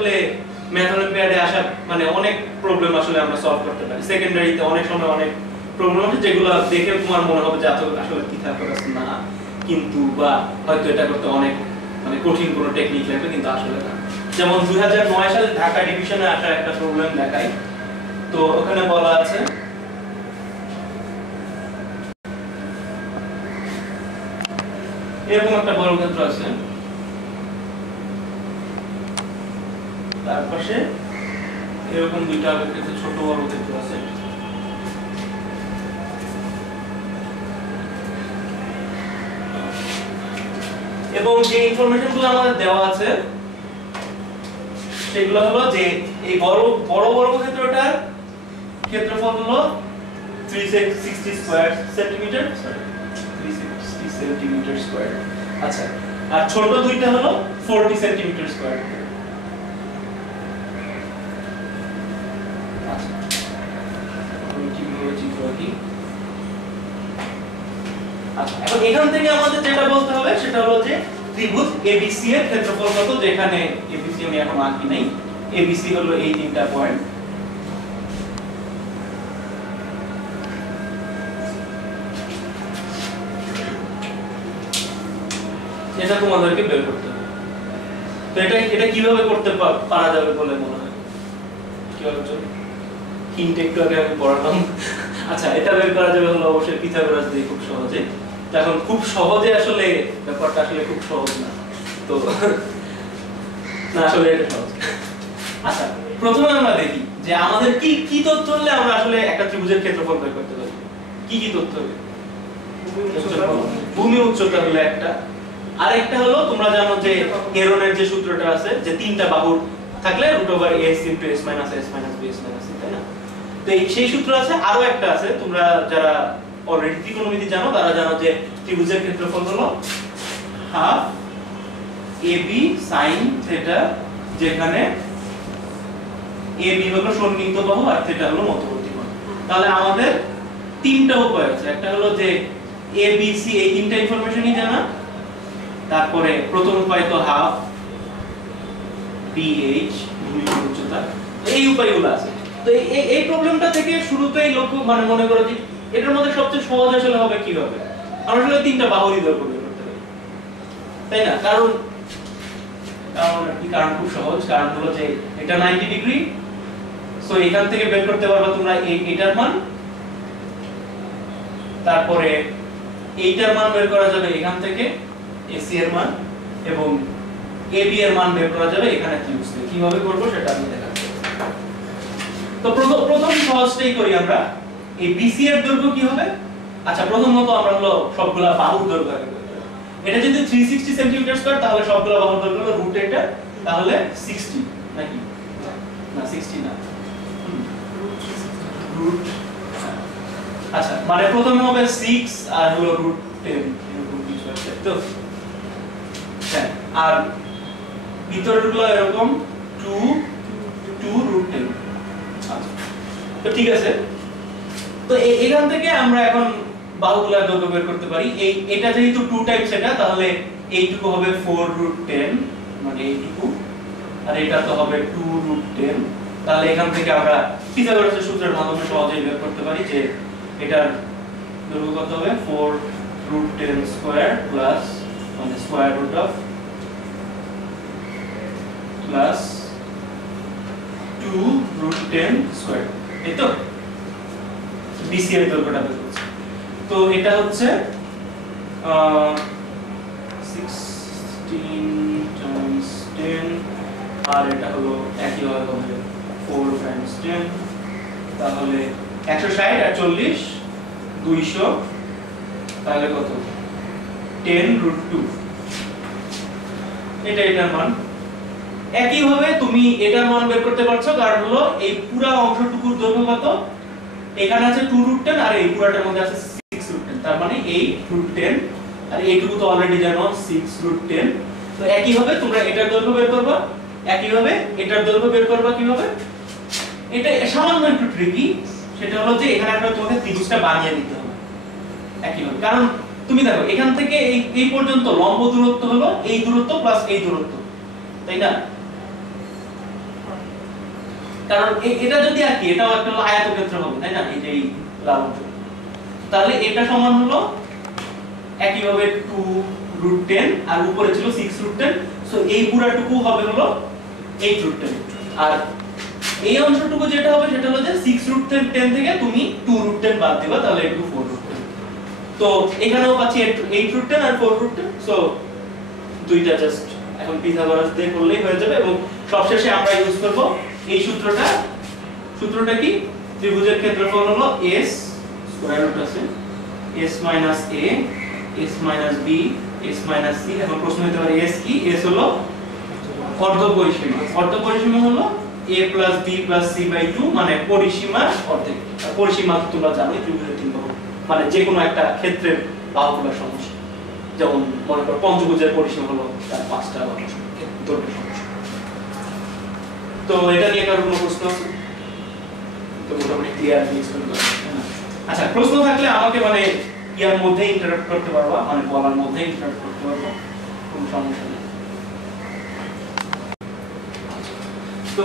আসলে ম্যাথ অলিম্পিয়াডে আসা মানে অনেক প্রবলেম আসলে আমরা সলভ করতে পারি। সেকেন্ডারিতে অনেক সময় অনেক প্রবলেম আছে যেগুলো দেখে তোমার মনে হবে যে আসলে কি থাকবে না, কিন্তু বা হয়তো এটা করতে অনেক মানে কঠিন কোনো টেকনিক লাগবে, কিন্তু আসলে না। যেমন 2009 সালে ঢাকা ডিভিশনে আসা একটা প্রবলেম দেখাই। তো ওখানে বলা আছে এরকম একটা বর্গক্ষেত্র আছে, তার পাশে এরকম দুইটা অপেক্ষিত ছোট বর্গক্ষেত্র আছে। এবং যে ইনফরমেশনগুলো আমাদের দেওয়া আছে সেগুলো হলো যে এই বড় বর্গক্ষেত্রটার ক্ষেত্রফল হলো 360 স্কয়ার সেন্টিমিটার, 360 সেন্টিমিটার স্কয়ার। আচ্ছা, আর ছোট দুইটা হলো 40 সেন্টিমিটার স্কয়ার। আচ্ছা, আমি কিভাবে চিত্র আঁকি? আচ্ছা, এখন এখান থেকে আমাদের যেটা বলতে হবে সেটা হলো যে ত্রিভুজ ABC এর ক্ষেত্রফল কত, যেখানে ABC আমি এখন আঁকি নাই। ABC হলো এই তিনটা পয়েন্ট। এটা তোমাদেরকে বের করতে হবে। তো এটা কিভাবে করতে পারা যাবে বলে মনে হয়? কিভাবে চল হিন্ট একটু আগে আমি পড়ালাম। আচ্ছা, এটা বের করা যাবে হলো অবশ্যই পিথাগোরাস দিয়ে খুব সহজে। এখন খুব সহজে আসলে ব্যাপারটা আসলে খুব সহজ না, তো না আসলে এটা সহজ। আচ্ছা, প্রথমে আমরা দেখি যে আমাদের কি কি তথ্য হলে আমরা আসলে একটা ত্রিভুজের ক্ষেত্রফল বের করতে পারি। কি কি তথ্য হবে? ভূমি উচ্চতা হলো একটা, আর একটা হলো তোমরা জানো যে হেরনের যে সূত্রটা আছে যে তিনটা বাহুর থাকলে √s * s - s - b s - c, তাই না? তো সেই সূত্র আছে। আরো একটা আছে, তোমরা যারা অলরেডি ত্রিকোণমিতি জানো তারা জানো যে ত্রিভুজের ক্ষেত্রফল হলো হাফ ab sin থিটা, যেখানে ab হলো সন্নিহিত বাহু আর থিটা হলো মধ্যবর্তী কোণ। তাহলে আমাদের তিনটা উপায় আছে। একটা হলো যে abc এই তিনটা ইনফরমেশনই জানা, তারপরে প্রথম উপায় তো হাফ bh ভূমির উচ্চতা, এই উপায়গুলো আছে। তো এই প্রবলেমটা থেকে শুরুতেই লক্ষ্য মানে মনে করো যে এটার মধ্যে সবচেয়ে সহজ আসলে হবে কি হবে, আমরা আসলে তিনটা বাহুরই দৈর্ঘ্য বের করতে পারি, তাই না? কারণ খুব সহজ। কারণ হলো যে এটা 90 ডিগ্রি, সো এখান থেকে বের করতে পারবে তোমরা এইটার মান, তারপরে এইটার মান বের করা যাবে এখান থেকে AC এর মান, এবং AB এর মান বের করা যাবে এখানে ত্রিভুজ থেকে। কিভাবে করব সেটা আমি দেখাচ্ছি। তো প্রথম সহজটাই করি আমরা। এই BC এর দৈর্ঘ্য কি হবে? আচ্ছা, প্রথমত আমরা হলো সবগুলা বাহুর দৈর্ঘ্য আগে বের করব। এটা যদি 360 সেন্টিমিটার স্কয়ার, তাহলে সবগুলা বাহুর দৈর্ঘ্য হলো √ এটা, তাহলে 60 নাকি না 60 না √ আচ্ছা, মানে প্রথমে হবে 6 আর হলো √10 এরকম কিছু আছে। তো হ্যাঁ, আর ভিতরগুলো এরকম 2 √10। আচ্ছা, তো ঠিক আছে। তো এখান থেকে আমরা এখন বাহুগুলোর দৈর্ঘ্য বের করতে পারি। এটা যেহেতু 2 টাইমস এটা, তাহলে এইটুকু হবে 4 √10, মানে এইটুকু, আর এটা তো হবে 2 √10। তাহলে এখান থেকে আমরা পিথাগোরাসের সূত্রের মাধ্যমে সহজেই বের করতে পারি যে এটার দৈর্ঘ্য কত হবে 4 √10 স্কয়ার প্লাস মানে square root of plus 2 √10 square. এই তো BC এর দৈর্ঘ্যটা বের করছি। তো এটা হচ্ছে 16 টাইমস 10, আর এটা হলো একই ভাবে হবে 4 টাইমস 10, তাহলে 160 আর 40 200, তাহলে কত 10 √2। এটার মান। একই ভাবে তুমি এটার মান বের করতে পারছো, কারণ হলো এই পুরো অংশটুকুর দৈর্ঘ্য কত, এখানে আছে 2 √10 আর এই পুরোটার মধ্যে আছে 6 √10, তার মানে 8 √10, আর এইটুকু তো অলরেডি জানো 6 √10। তো একই ভাবে তোমরা এটার দৈর্ঘ্য বের করবা, একই ভাবে এটার দৈর্ঘ্য বের করবা। কিভাবে? এটা সামান্য একটু ট্রিকি, সেটা হলো যে এখানে একটা তোমাকে ত্রিভুজটা বানিয়ে দিতে হবে একই ভাবে। কারণ তুমি দেখো এখান থেকে এই পর্যন্ত লম্ব দূরত্ব হলো এই দূরত্ব প্লাস এই দূরত্ব, তাই না? কারণ এটা যদি আঁকি এটাও একটা আয়তক্ষেত্র হবে তাই না, এই যে এই লাল অংশ, তাহলে এটা সমান হলো একইভাবে 2√10 আর উপরে ছিল 6√10, সো এই পুরাটুকু হবে হলো 8√10। আর এই অংশটুকু যেটা হবে সেটা হলো যে 6√10 থেকে তুমি 2√10 বাদ দিবা, তাহলে একটু 4√10। তো এখানেও পাচ্ছি 8√10 আর 4√10, সো দুইটা জাস্ট এখন পিথাগোরাস দিয়ে করলেই হয়ে যাবে। এবং সবশেষে আমরা ইউজ করব এই সূত্রটা। সূত্রটা কি? ত্রিভুজের ক্ষেত্রফল হলো s স্কয়ার রুট আছে s - a s - b s - c। এখন প্রশ্ন হতে পারে s কি? s হলো অর্ধপরিসীমা। অর্ধপরিসীমা হলো a + b + c/2, মানে পরিসীমার অর্ধেক। আর পরিসীমা তোমরা জানো ত্রিভুজের তিন বাহু, মানে যে কোনো একটা ক্ষেত্রের বাহুগুলোর সমষ্টি। যেমন মনে করো পঞ্চভুজের পরিসীমা হলো তার 5টা বাহু দৈর্ঘ্য সমষ্টি। তো এটা নিয়ে কারো কোনো প্রশ্ন আছে? তো মোটামুটি ক্লিয়ার এক্সপ্লেইন করা হলো না? আচ্ছা, প্রশ্ন থাকলে আমাকে মানে ইয়ার মধ্যে ইন্টারাপ্ট করতে পারবা, মানে বলার মধ্যে ইন্টারাপ্ট করতে পারবা, কোনো সমস্যা নেই। তো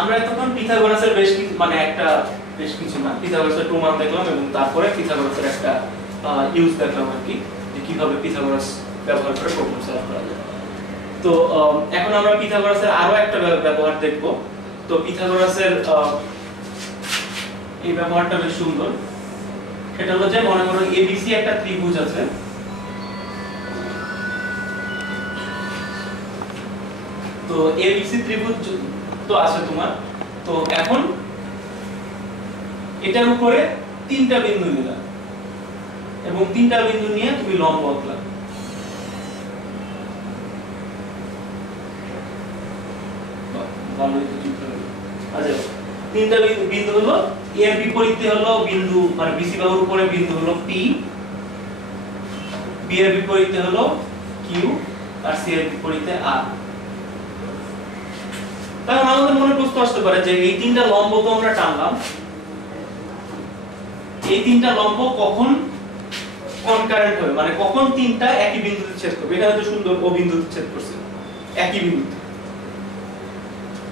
আমরা এতক্ষণ পিথাগোরাসের বেশ কিছু না, পিথাগোরাসের প্রমাণ দেখলাম এবং তারপরে পিথাগোরাসের একটা ইউজ দেখলাম আর কি, যে কিভাবে পিথাগোরাস ব্যবহার করে প্রবলেম সলভ করা যায়। তো এখন আমরা পিথাগোরাসের আরো একটা ব্যবহার দেখব। তো পিথাগোরাসের এই ব্যবহারটা বেশ সুন্দর। সেটা হলো যে মনে করো এবিসি একটা ত্রিভুজ আছে, তো এবিসি ত্রিভুজ তো আছে তোমার। তো এখন এটার উপরে তিনটা বিন্দু নিলাম এবং তিনটা বিন্দু নিয়ে তুমি লম্ব আঁকলা। আচ্ছা, তিনটা বিন্দু হলো, এর বিপরীতে হলো বিন্দু, মানে বিসি বাহুর উপরে বিন্দু হলো পি, বি এর বিপরীতে হলো কিউ, আর সি এর বিপরীতে আর। তাহলে আমাদের মনে প্রশ্ন আসতে পারে যে এই তিনটা লম্ব তো আমরা টানলাম, এই তিনটা লম্ব কখন কনকারেন্ট হবে, মানে কখন তিনটা একই বিন্দুতে ছেদ করবে? এটা হয়তো সুন্দর ও বিন্দুতে ছেদ করছে একই বিন্দুতে,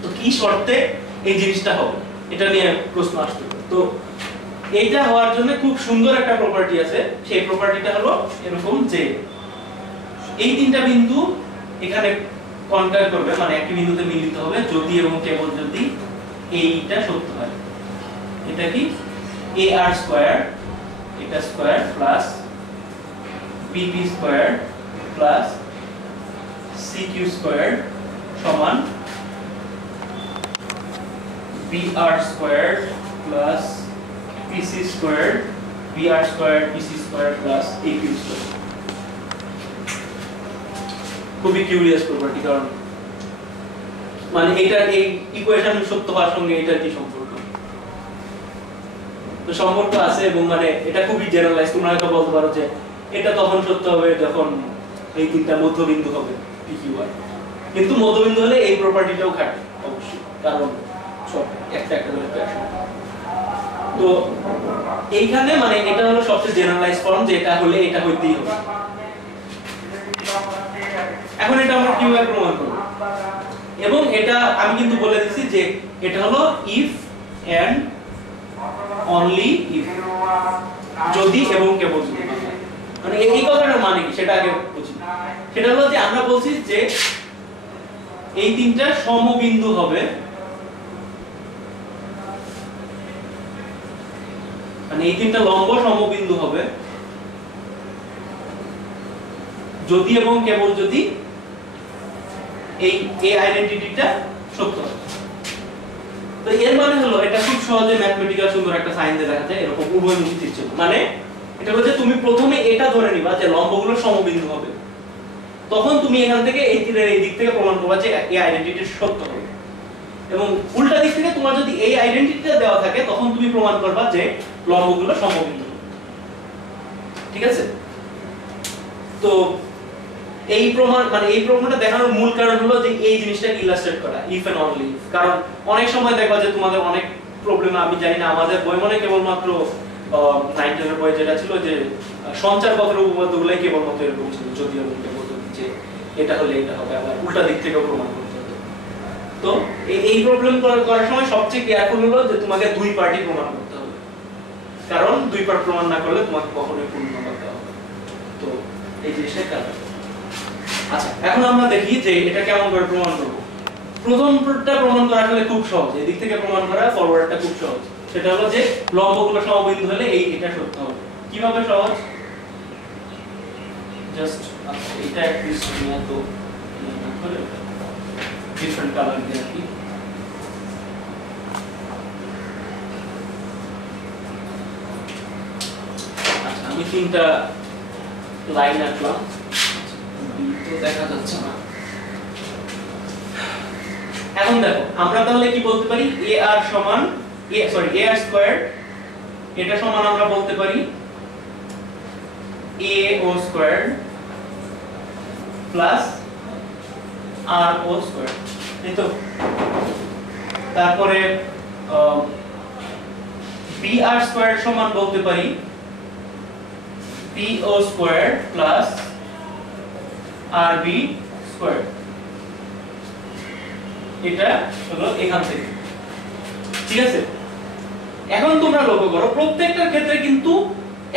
তো কি শর্তে এই জিনিসটা হবে এটা নিয়ে প্রশ্ন আসতে পারে। তো এইটা হওয়ার জন্য খুব সুন্দর একটা প্রপার্টি আছে, সেই প্রপার্টিটা হলো এরকম যে এই তিনটা বিন্দু এখানে কনকার করবে, মানে একই বিন্দুতে মিলিত হবে যদি এবং কেবল যদি এইটা সত্য হয়। এটা কি? ar স্কয়ার এটা square plus bb square plus cq square সমান br square plus pc square br square pc square plus aq square. খুবই কিউরিয়াস প্রপার্টি, কারণ মানে এটা এই ইকুয়েশন সত্য হওয়ার সঙ্গে এটা কি সম্পর্ক? তো সম্পর্ক আছে, এবং মানে এটা খুবই জেনারেলাইজ। তোমরা হয়তো বলতে পারো যে এটা তখন সত্য হবে যখন এই তিনটা মধ্যবিন্দু হবে p q r, কিন্তু মধ্যবিন্দু হলে এই প্রপার্টিটাও খাটে অবশ্যই, কারণ সব একটা একটা করে আসে। তো এইখানে মানে এটা হলো সবচেয়ে জেনারেলাইজ ফর্ম, যে এটা হলে এটা হইতেই হবে। এখন এটা আমরা কিভাবে প্রমাণ করব? এবং এটা আমি কিন্তু বলে দিছি যে এটা হলো ইফ এন্ড অনলি ইফ, যদি এবং কেবল যদি। মানে এই কথাটার মানে কি সেটা আগে বুঝি। সেটা হলো যে আমরা বলছি যে এই তিনটা সমবিন্দু হবে, মানে এই তিনটা লম্ব সমবিন্দু হবে যদি এবং কেবল যদি এই আইডেন্টিটিটা সত্য হয়। তো এর মানে হলো এটা খুব সহজে ম্যাথমেটিক্যাল সুন্দর একটা সাইন দিয়ে দেখা যায়, এরকম উভয়মুখী তীরচিহ্ন। মানে এটা হলো যে তুমি প্রথমে এটা ধরে নিবা যে লম্বগুলো সমবিন্দু হবে, তখন তুমি এখান থেকে এই তীরের এই দিক থেকে প্রমাণ করবা যে এই আইডেন্টিটি সত্য হবে। এবং উল্টা দিক থেকে তোমার যদি এই আইডেন্টিটিটা দেওয়া থাকে তখন তুমি প্রমাণ করবা যে লম্বগুলো সমবিন্দু। ঠিক আছে? তো এই প্রমাণ মানে এই প্রমাণটা দেখানোর মূল কারণ হলো যে এই জিনিসটাকে ইলাস্ট্রেট করা, ইফ এন্ড অনলি। কারণ অনেক সময় দেখবা যে তোমাদের অনেক প্রবলেম, আমি জানি না আমাদের বই মনে কেবলমাত্র 9 এর বই যেটা ছিল যে সঞ্চার পথের উপপাদ্যগুলাই কেবলমাত্র এরকম ছিল, যদি এবং কেবল যে এটা হলে এটা হবে, আবার উল্টা দিক থেকেও প্রমাণ করতে হবে। তো এই প্রবলেম করার সময় সবচেয়ে কেয়ারফুল হলো যে তোমাকে দুই পার্টি প্রমাণ করতে হবে, কারণ দুই পার্ট প্রমাণ না করলে তোমাকে কখনোই পূর্ণ নাম্বার দেওয়া হবে। তো এই জিনিসটা খেয়াল রাখো। আচ্ছা, এখন আমরা দেখি যে এটা কেমন করে প্রমাণ করব। প্রথমটা প্রমাণ করা আসলে খুব সহজ, এই দিক থেকে প্রমাণ করা ফরওয়ার্ডটা খুব সহজ। সেটা হলো যে লম্বগুলো সমবিন্দু হলে এটা সত্য হবে। কিভাবে সহজ? জাস্ট এটা অ্যাটলিস্ট নিয়ে তো না করে ডিফারেন্ট কালার দিয়ে রাখি। আচ্ছা, আমি তিনটা লাইন আঁকলাম, তো দেখা যাচ্ছে না। এখন দেখো আমরা তাহলে কি বলতে পারি, ar সমান ar স্কয়ার, এটা সমান আমরা বলতে পারি ao square plus ro square, এই তো। তারপরে br স্কয়ার সমান বলতে পারি bo square plus rb square, এটা হলো এখান থেকে। ঠিক আছে, এখন তোমরা লক্ষ্য করো প্রত্যেকটার ক্ষেত্রে কিন্তু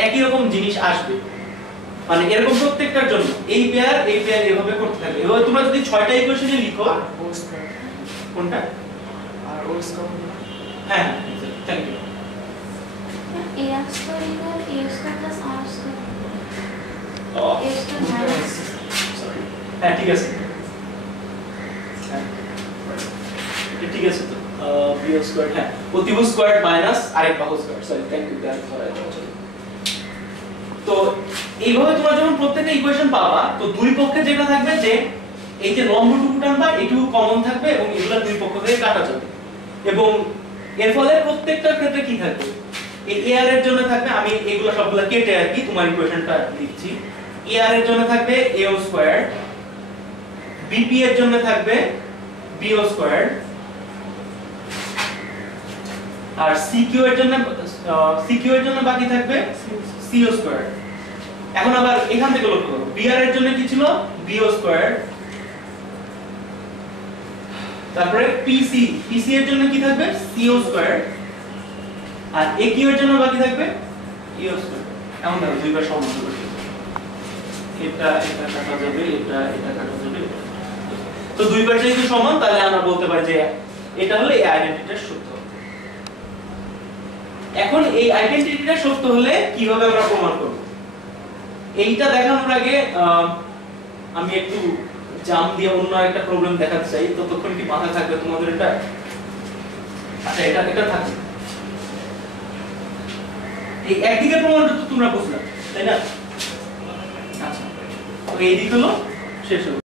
একই রকম জিনিস আসবে, মানে এরকম প্রত্যেকটার জন্য এই পেয়ার এভাবে করতে থাকবে। এভাবে তোমরা যদি 6টা ইকুয়েশনে লিখো, কোনটা আর ও স্কয়ার, হ্যাঁ thank you, a square equal a square plus r square, ও a square minus সরি, হ্যাঁ ঠিক আছে, এটা ঠিক আছে। তো বি স্কয়ার, হ্যাঁ অতিভুজ স্কয়ার মাইনাস আরেক বাহু square, sorry thank you that ধরাই দাও। তো এইভাবে তোমরা যখন প্রত্যেকটা ইকুয়েশন পাবা, তো দুই পক্ষে যেটা থাকবে যে এই যে লম্বটুকু টানবা এটুকু কমন থাকবে এবং এগুলা দুই পক্ষ থেকে কাটা যাবে, এবং এর ফলে প্রত্যেকটার ক্ষেত্রে কি থাকবে, এই এআর এর জন্য থাকবে, আমি এগুলো সবগুলা কেটে আর কি তোমার ইকুয়েশনটা লিখছি। এআর এর জন্য থাকবে এও স্কয়ার, বিপি এর জন্য থাকবে বিও স্কয়ার, আর সিকিউ এর জন্য বাকি থাকবে সিও স্কয়ার। এখন আবার এখান থেকে লক্ষ্য করো, বিআর এর জন্য কি ছিল, বিও স্কয়ার, তারপরে পিসি এর জন্য কি থাকবে, সিও স্কয়ার, আর একিউ এর জন্য বাকি থাকবে ইও স্কয়ার। এখন দেখো দুইবার সমান হবে, এটা কাটা যাবে, এটা কাটা যাবে, তো দুইবার যেহেতু সমান তাহলে আমরা বলতে পারি যে এটা হলো এই আইডেন্টিটিটা সত্য। এখন এই আইডেন্টিটিটা সত্য হলে কিভাবে আমরা প্রমাণ করব, এইটা দেখানোর আগে আমি একটু জাম দিয়ে অন্য একটা প্রবলেম দেখাতে চাই। ততক্ষণ কি মাথায় থাকবে তোমাদের এটা? আচ্ছা, এটা থাকবে, এই একদিকে প্রমাণটা তো তোমরা বুঝলা, তাই না? আচ্ছা, তো এই দিক হলো শেষ হলো।